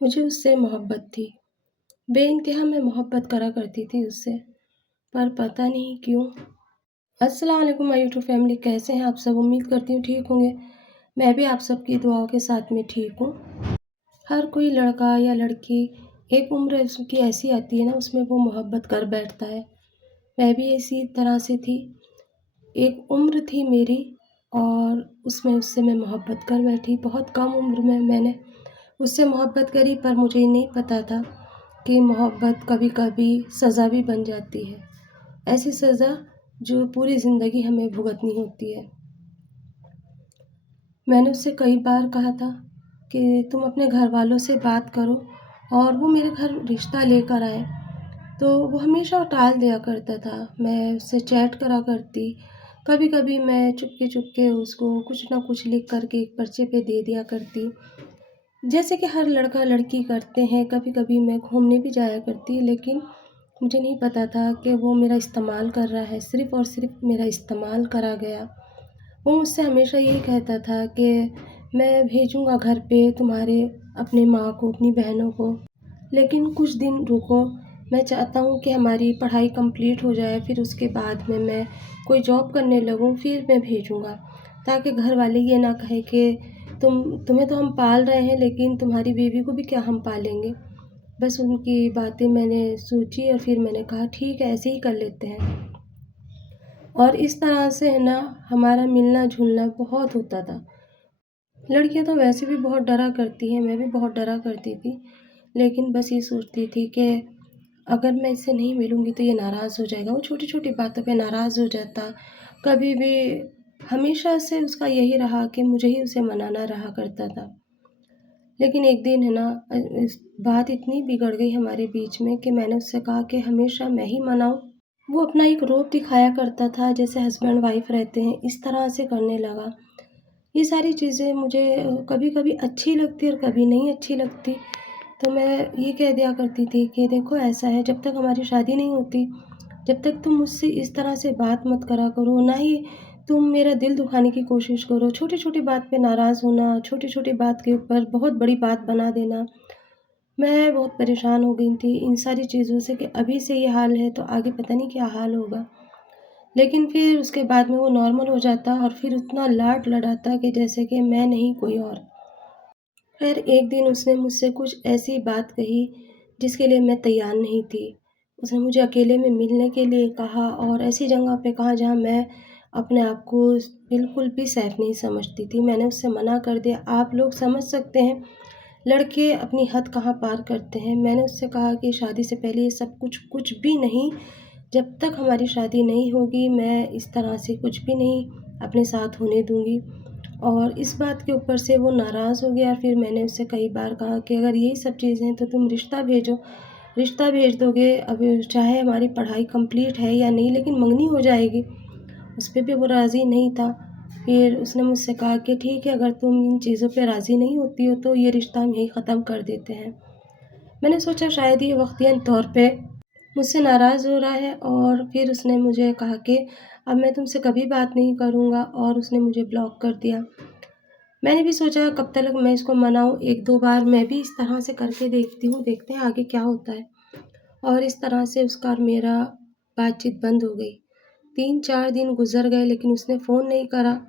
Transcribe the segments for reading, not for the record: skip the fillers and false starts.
मुझे उससे मोहब्बत थी। बेइंतहा मैं मोहब्बत करा करती थी उससे, पर पता नहीं क्यों। अस्सलाम वालेकुम माय यूट्यूब फैमिली, कैसे हैं आप सब? उम्मीद करती हूँ ठीक होंगे। मैं भी आप सबकी दुआओं के साथ में ठीक हूँ। हर कोई लड़का या लड़की एक उम्र उसकी ऐसी आती है ना, उसमें वो मोहब्बत कर बैठता है। मैं भी इसी तरह से थी। एक उम्र थी मेरी और उसमें उससे मैं मोहब्बत कर बैठी। बहुत कम उम्र में मैंने उससे मोहब्बत करी, पर मुझे ये नहीं पता था कि मोहब्बत कभी-कभी सज़ा भी बन जाती है। ऐसी सज़ा जो पूरी ज़िंदगी हमें भुगतनी होती है। मैंने उससे कई बार कहा था कि तुम अपने घरवालों से बात करो और वो मेरे घर रिश्ता लेकर आए, तो वो हमेशा टाल दिया करता था। मैं उससे चैट करा करती। कभी-कभी मैं चुपके-चुपके उसको कुछ ना कुछ लिख कर के एक पर्चे पे दे दिया करती। जैसे कि हर लड़का-लड़की करते हैं, कभी-कभी मैं घूमने भी जाया करती, लेकिन मुझे नहीं पता था कि वो मेरा इस्तेमाल कर रहा है, सिर्फ़ और सिर्फ़ मेरा इस्तेमाल करा गया। वो मुझसे हमेशा यही कहता था कि मैं भेजूँगा घर पे तुम्हारे अपनी माँ को, अपनी बहनों को, लेकिन कुछ दिन रुको, मैं चाहता हूँ कि हमारी पढ़ाई कंप्लीट हो जाए, फिर उसके बाद में मैं कोई जॉब करने लगूँ, फिर मैं भेजूँगा। ताकि घर वाले ये ना कहें कि तुम्हें तो हम पाल रहे हैं, लेकिन तुम्हारी बेबी को भी क्या हम पालेंगे। बस उनकी बातें मैंने सोची और फिर मैंने कहा ठीक है, ऐसे ही कर लेते हैं। और इस तरह से है ना, हमारा मिलना-जुलना बहुत होता था। लड़कियाँ तो वैसे भी बहुत डरा करती हैं, मैं भी बहुत डरा करती थी। लेकिन बस ये सोचती थी कि अगर मैं इससे नहीं मिलूँगी तो ये नाराज़ हो जाएगा। वो छोटी-छोटी बातों पे नाराज़ हो जाता। कभी भी हमेशा से उसका यही रहा कि मुझे ही उसे मनाना रहा करता था। लेकिन एक दिन है ना, इस बात इतनी बिगड़ गई हमारे बीच में कि मैंने उससे कहा कि हमेशा मैं ही मनाऊँ। वो अपना एक रोब दिखाया करता था, जैसे हस्बैंड वाइफ़ रहते हैं, इस तरह से करने लगा। ये सारी चीज़ें मुझे कभी-कभी अच्छी लगती और कभी नहीं अच्छी लगती। तो मैं ये कह दिया करती थी कि देखो ऐसा है, जब तक हमारी शादी नहीं होती, जब तक तुम मुझसे इस तरह से बात मत करा करो, ना ही तुम मेरा दिल दुखाने की कोशिश करो। छोटी-छोटी बात पे नाराज़ होना, छोटी-छोटी बात के ऊपर बहुत बड़ी बात बना देना। मैं बहुत परेशान हो गई थी इन सारी चीज़ों से कि अभी से ये हाल है तो आगे पता नहीं क्या हाल होगा। लेकिन फिर उसके बाद में वो नॉर्मल हो जाता और फिर उतना लाड लड़ाता कि जैसे कि मैं नहीं कोई और। ख़ैर एक दिन उसने मुझसे कुछ ऐसी बात कही जिसके लिए मैं तैयार नहीं थी। उसने मुझे अकेले में मिलने के लिए कहा और ऐसी जगह पे कहा जहाँ मैं अपने आप को बिल्कुल भी सेफ़ नहीं समझती थी। मैंने उससे मना कर दिया, आप लोग समझ सकते हैं लड़के अपनी हद कहाँ पार करते हैं। मैंने उससे कहा कि शादी से पहले ये सब कुछ भी नहीं, जब तक हमारी शादी नहीं होगी मैं इस तरह से कुछ भी नहीं अपने साथ होने दूँगी। और इस बात के ऊपर से वो नाराज़ हो गया। फिर मैंने उससे कई बार कहा कि अगर यही सब चीज़ें हैं तो तुम रिश्ता भेजो। रिश्ता भेज दोगे, अब चाहे हमारी पढ़ाई कंप्लीट है या नहीं, लेकिन मंगनी हो जाएगी। उस पे भी वो राज़ी नहीं था। फिर उसने मुझसे कहा कि ठीक है, अगर तुम इन चीज़ों पे राज़ी नहीं होती हो तो ये रिश्ता हम यहीं ख़त्म कर देते हैं। मैंने सोचा शायद ये वक़्तियन तौर पे मुझसे नाराज़ हो रहा है और फिर उसने मुझे कहा कि अब मैं तुमसे कभी बात नहीं करूँगा और उसने मुझे ब्लॉक कर दिया। मैंने भी सोचा कब तक मैं इसको मनाऊँ, 1-2 बार मैं भी इस तरह से करके देखती हूँ, देखते हैं आगे क्या होता है। और इस तरह से उसका और मेरा बातचीत बंद हो गई। 3-4 दिन गुज़र गए लेकिन उसने फ़ोन नहीं करा।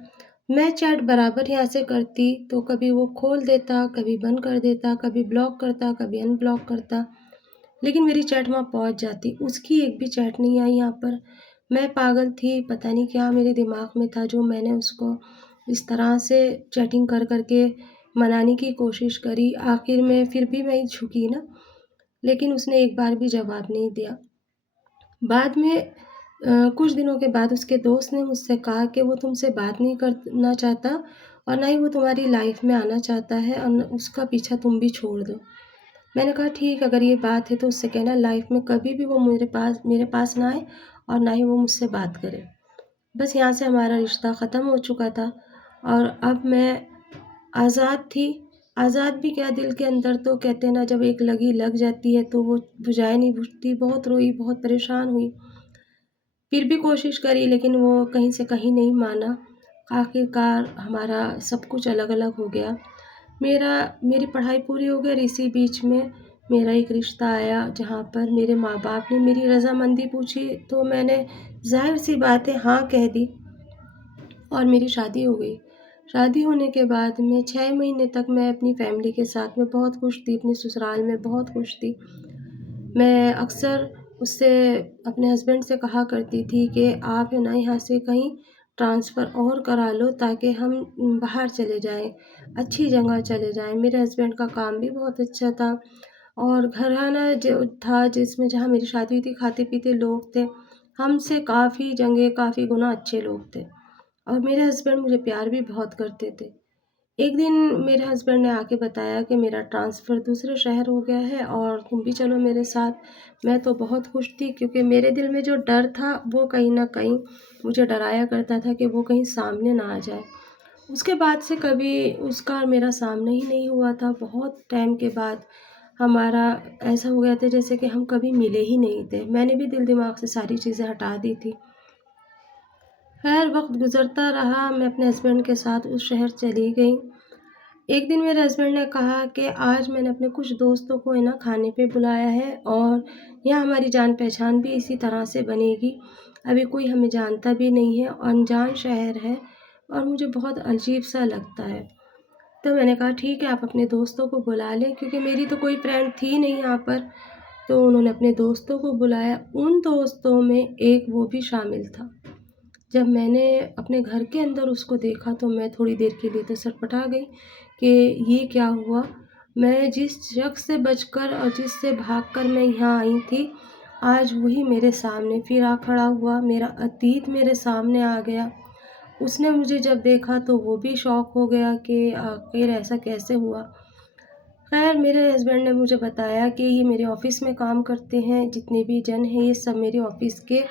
मैं चैट बराबर यहाँ से करती तो कभी वो खोल देता, कभी बंद कर देता, कभी ब्लॉक करता, कभी अनब्लॉक करता। लेकिन मेरी चैट वहाँ पहुँच जाती, उसकी एक भी चैट नहीं आई यहाँ पर। मैं पागल थी, पता नहीं क्या मेरे दिमाग में था जो मैंने उसको इस तरह से चैटिंग कर के मनाने की कोशिश करी। आखिर में फिर भी मैं ही झुकी ना, लेकिन उसने एक बार भी जवाब नहीं दिया। बाद में कुछ दिनों के बाद उसके दोस्त ने मुझसे कहा कि वो तुमसे बात नहीं करना चाहता और ना ही वो तुम्हारी लाइफ़ में आना चाहता है और न उसका पीछा तुम भी छोड़ दो। मैंने कहा ठीक, अगर ये बात है तो उससे कहना लाइफ़ में कभी भी वो मेरे पास ना आए और ना ही वो मुझसे बात करे। बस यहाँ से हमारा रिश्ता ख़त्म हो चुका था और अब मैं आज़ाद थी। आज़ाद भी क्या, दिल के अंदर तो कहते हैं ना, जब एक लगी लग जाती है तो वो बुझाए नहीं बुझती। बहुत रोई, बहुत परेशान हुई। फिर भी कोशिश करी लेकिन वो कहीं से कहीं नहीं माना। आखिरकार हमारा सब कुछ अलग-अलग हो गया। मेरी पढ़ाई पूरी हो गई और इसी बीच में मेरा एक रिश्ता आया जहाँ पर मेरे माँ-बाप ने मेरी रज़ामंदी पूछी, तो मैंने ज़ाहिर-सी बात है हाँ कह दी और मेरी शादी हो गई। शादी होने के बाद में 6 महीने तक मैं अपनी फ़ैमिली के साथ में बहुत खुश थी, अपने ससुराल में बहुत खुश थी। मैं अक्सर उससे अपने हस्बैंड से कहा करती थी कि आप है ना यहाँ से कहीं ट्रांसफ़र और करा लो ताकि हम बाहर चले जाएँ, अच्छी जगह चले जाएँ। मेरे हस्बैंड का काम भी बहुत अच्छा था और घराना जो था जिसमें जहाँ मेरी शादी हुई थी, खाते-पीते लोग थे। हमसे काफ़ी जगह काफ़ी गुना अच्छे लोग थे और मेरे हस्बैंड मुझे प्यार भी बहुत करते थे। एक दिन मेरे हस्बैंड ने आके बताया कि मेरा ट्रांसफ़र दूसरे शहर हो गया है और तुम भी चलो मेरे साथ। मैं तो बहुत खुश थी क्योंकि मेरे दिल में जो डर था वो कहीं न कहीं मुझे डराया करता था कि वो कहीं सामने ना आ जाए। उसके बाद से कभी उसका और मेरा सामना ही नहीं हुआ था। बहुत टाइम के बाद हमारा ऐसा हो गया था जैसे कि हम कभी मिले ही नहीं थे। मैंने भी दिल दिमाग से सारी चीज़ें हटा दी थी। खैर वक़्त गुज़रता रहा, मैं अपने हस्बैंड के साथ उस शहर चली गई। एक दिन मेरे हस्बैंड ने कहा कि आज मैंने अपने कुछ दोस्तों को है ना खाने पे बुलाया है और यहाँ हमारी जान-पहचान भी इसी तरह से बनेगी। अभी कोई हमें जानता भी नहीं है, अनजान शहर है और मुझे बहुत अजीब-सा लगता है। तो मैंने कहा ठीक है आप अपने दोस्तों को बुला लें क्योंकि मेरी तो कोई फ्रेंड थी नहीं यहाँ पर। तो उन्होंने अपने दोस्तों को बुलाया, उन दोस्तों में एक वो भी शामिल था। जब मैंने अपने घर के अंदर उसको देखा तो मैं थोड़ी देर के लिए तो सटपटा गई कि ये क्या हुआ? मैं जिस शख़्स से बचकर और जिससे भागकर मैं यहाँ आई थी, आज वही मेरे सामने फिर आ खड़ा हुआ, मेरा अतीत मेरे सामने आ गया। उसने मुझे जब देखा तो वो भी शॉक हो गया कि आखिर ऐसा कैसे हुआ? ख़ैर मेरे हस्बैंड ने मुझे बताया कि ये मेरे ऑफ़िस में काम करते हैं, जितने भी जन हैं ये सब मेरे ऑफ़िस के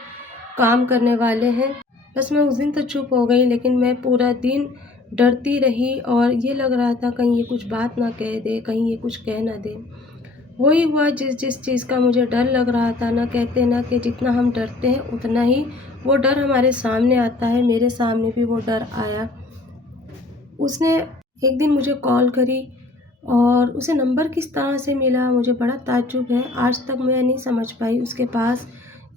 काम करने वाले हैं। बस मैं उस दिन तो चुप हो गई लेकिन मैं पूरा दिन डरती रही और ये लग रहा था कहीं ये कुछ बात ना कह दे, कहीं ये कुछ कह ना दे। वही हुआ जिस चीज़ का मुझे डर लग रहा था ना कहते हैं ना कि जितना हम डरते हैं उतना ही वो डर हमारे सामने आता है, मेरे सामने भी वो डर आया। उसने एक दिन मुझे कॉल करी और उसे नंबर किस तरह से मिला मुझे बड़ा ताज्जुब है। आज तक मैं नहीं समझ पाई उसके पास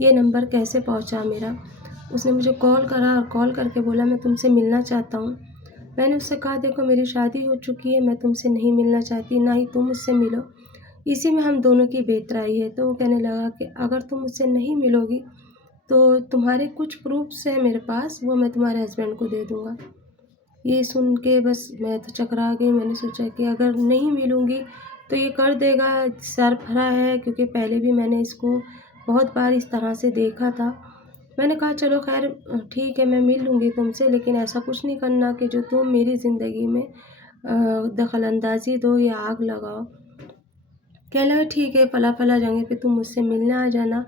ये नंबर कैसे पहुँचा मेरा। उसने मुझे कॉल करा और कॉल करके बोला मैं तुमसे मिलना चाहता हूँ। मैंने उससे कहा देखो मेरी शादी हो चुकी है, मैं तुमसे नहीं मिलना चाहती, ना ही तुम मुझसे मिलो। इसी में हम दोनों की बेहतराई है। तो वो कहने लगा कि अगर तुम मुझसे नहीं मिलोगी तो तुम्हारे कुछ प्रूफ़्स हैं मेरे पास, वो मैं तुम्हारे हस्बैंड को दे दूँगा। ये सुन के बस मैं तो चकरा गई। मैंने सोचा कि अगर नहीं मिलूँगी तो ये कर देगा, सरफरा है क्योंकि पहले भी मैंने इसको बहुत बार इस तरह से देखा था। मैंने कहा चलो ख़ैर ठीक है मैं मिल लूँगी तुमसे लेकिन ऐसा कुछ नहीं करना कि जो तुम मेरी ज़िंदगी में दख़ल-अंदाज़ी दो या आग लगाओ। कहने लगा ठीक है फला-फला जगह पे तुम मुझसे मिलने आ जाना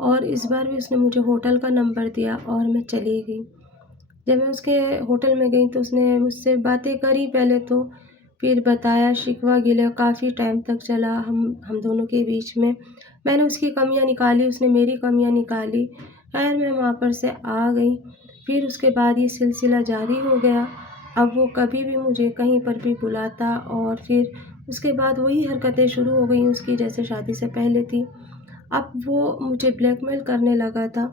और इस बार भी उसने मुझे होटल का नंबर दिया और मैं चली गई। जब मैं उसके होटल में गई तो उसने मुझसे बातें करी पहले तो, फिर बताया शिकवा-गिला काफ़ी टाइम तक चला हम दोनों के बीच में। मैंने उसकी कमियाँ निकाली, उसने मेरी कमियाँ निकाली। ख़ैर मैं वहाँ पर से आ गई। फिर उसके बाद ये सिलसिला जारी हो गया। अब वो कभी भी मुझे कहीं पर भी बुलाता और फिर उसके बाद वही हरकतें शुरू हो गई उसकी जैसे शादी से पहले थी। अब वो मुझे ब्लैकमेल करने लगा था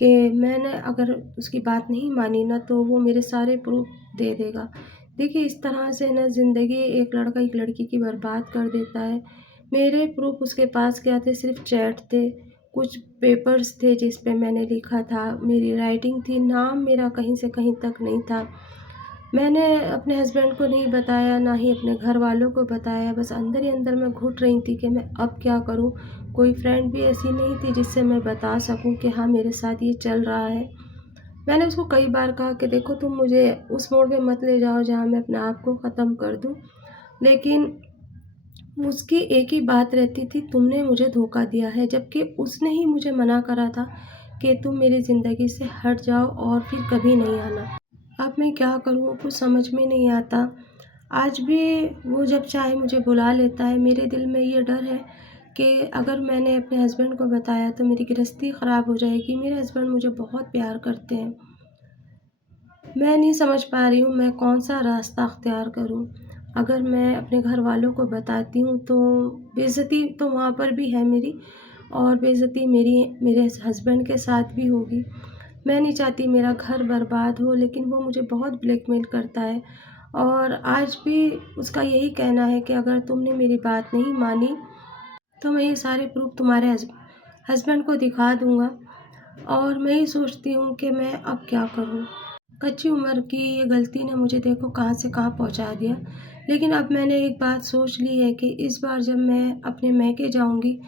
कि मैंने अगर उसकी बात नहीं मानी ना तो वो मेरे सारे प्रूफ़ दे देगा। देखिए इस तरह से ना ज़िंदगी एक लड़का एक लड़की की बर्बाद कर देता है। मेरे प्रूफ़ उसके पास क्या थे सिर्फ़ चैट थे, कुछ पेपर्स थे जिस पे मैंने लिखा था, मेरी राइटिंग थी, नाम मेरा कहीं से कहीं तक नहीं था। मैंने अपने हस्बैंड को नहीं बताया, ना ही अपने घरवालों को बताया, बस अंदर ही अंदर मैं घुट रही थी कि मैं अब क्या करूँ? कोई फ्रेंड भी ऐसी नहीं थी जिससे मैं बता सकूँ कि हाँ, मेरे साथ ये चल रहा है। मैंने उसको कई बार कहा कि देखो तुम मुझे उस मोड़ पे मत ले जाओ जहाँ मैं अपने आप को ख़त्म कर दूँ। लेकिन उसकी एक ही बात रहती थी तुमने मुझे धोखा दिया है, जबकि उसने ही मुझे मना करा था कि तुम मेरी ज़िंदगी से हट जाओ और फिर कभी नहीं आना। अब मैं क्या करूँ कुछ समझ में नहीं आता। आज भी वो जब चाहे मुझे बुला लेता है, मेरे दिल में ये डर है कि अगर मैंने अपने हस्बैंड को बताया तो मेरी गृहस्थी ख़राब हो जाएगी। मेरे हस्बैंड मुझे बहुत प्यार करते हैं। मैं नहीं समझ पा रही हूँ मैं कौन-सा रास्ता अख्तियार करूँ। अगर मैं अपने घर वालों को बताती हूँ तो बेइज़्ज़ती तो वहाँ पर भी है मेरी, और बेइज़्ज़ती मेरे हस्बैंड के साथ भी होगी। मैं नहीं चाहती मेरा घर बर्बाद हो, लेकिन वो मुझे बहुत ब्लैकमेल करता है, और आज भी उसका यही कहना है कि अगर तुमने मेरी बात नहीं मानी तो मैं ये सारे प्रूफ़ तुम्हारे हस्बैंड को दिखा दूँगा। और मैं ये सोचती हूँ कि मैं अब क्या करूँ? कच्ची उम्र की ये गलती ने मुझे देखो कहाँ से कहाँ पहुँचा दिया। लेकिन अब मैंने एक बात सोच ली है कि इस बार जब मैं अपने मायके जाऊँगी,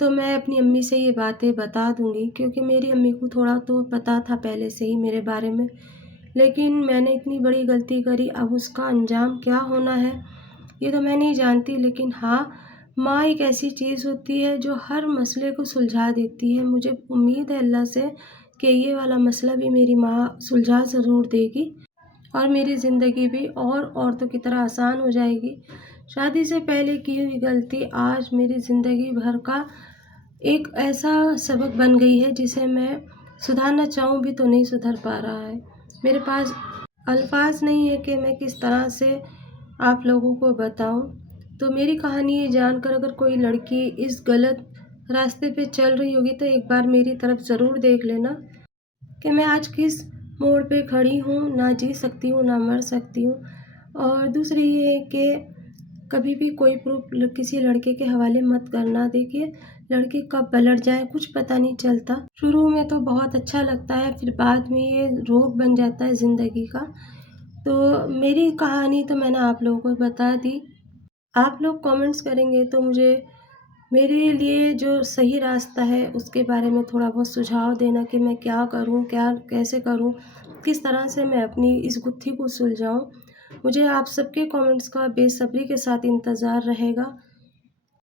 तो मैं अपनी अम्मी से ये बातें बता दूँगी, क्योंकि मेरी अम्मी को थोड़ा तो पता था पहले से ही मेरे बारे में। लेकिन मैंने इतनी बड़ी गलती करी, अब उसका अंजाम क्या होना है, ये तो मैं नहीं जानती। लेकिन हाँ, माँ एक ऐसी चीज़ होती है जो हर मसले को सुलझा देती है। मुझे उम्मीद है अल्लाह से कि ये वाला मसला भी मेरी माँ सुलझा ज़रूर देगी, और मेरी ज़िंदगी भी और औरतों की तरह आसान हो जाएगी। शादी से पहले की हुई गलती आज मेरी ज़िंदगी भर का एक ऐसा सबक बन गई है जिसे मैं सुधारना चाहूँ भी तो नहीं सुधर पा रहा है। मेरे पास अल्फ़ाज़ नहीं है कि मैं किस तरह से आप लोगों को बताऊँ। तो मेरी कहानी ये जानकर अगर कोई लड़की इस गलत रास्ते पे चल रही होगी तो एक बार मेरी तरफ ज़रूर देख लेना कि मैं आज किस मोड़ पे खड़ी हूँ, ना जी सकती हूँ, ना मर सकती हूँ। और दूसरी ये है कि कभी भी कोई प्रूफ़ किसी लड़के के हवाले मत करना। देखिए, लड़के कब पलट जाएँ कुछ पता नहीं चलता। शुरू में तो बहुत अच्छा लगता है, फिर बाद में ये रोग बन जाता है ज़िंदगी का। तो मेरी कहानी तो मैंने आप लोगों को बता दी। आप लोग कमेंट्स करेंगे तो मुझे मेरे लिए जो सही रास्ता है उसके बारे में थोड़ा बहुत सुझाव देना कि मैं क्या करूँ, क्या कैसे करूँ, किस तरह से मैं अपनी इस गुत्थी को सुलझाऊँ। मुझे आप सबके कमेंट्स का बेसब्री के साथ इंतज़ार रहेगा।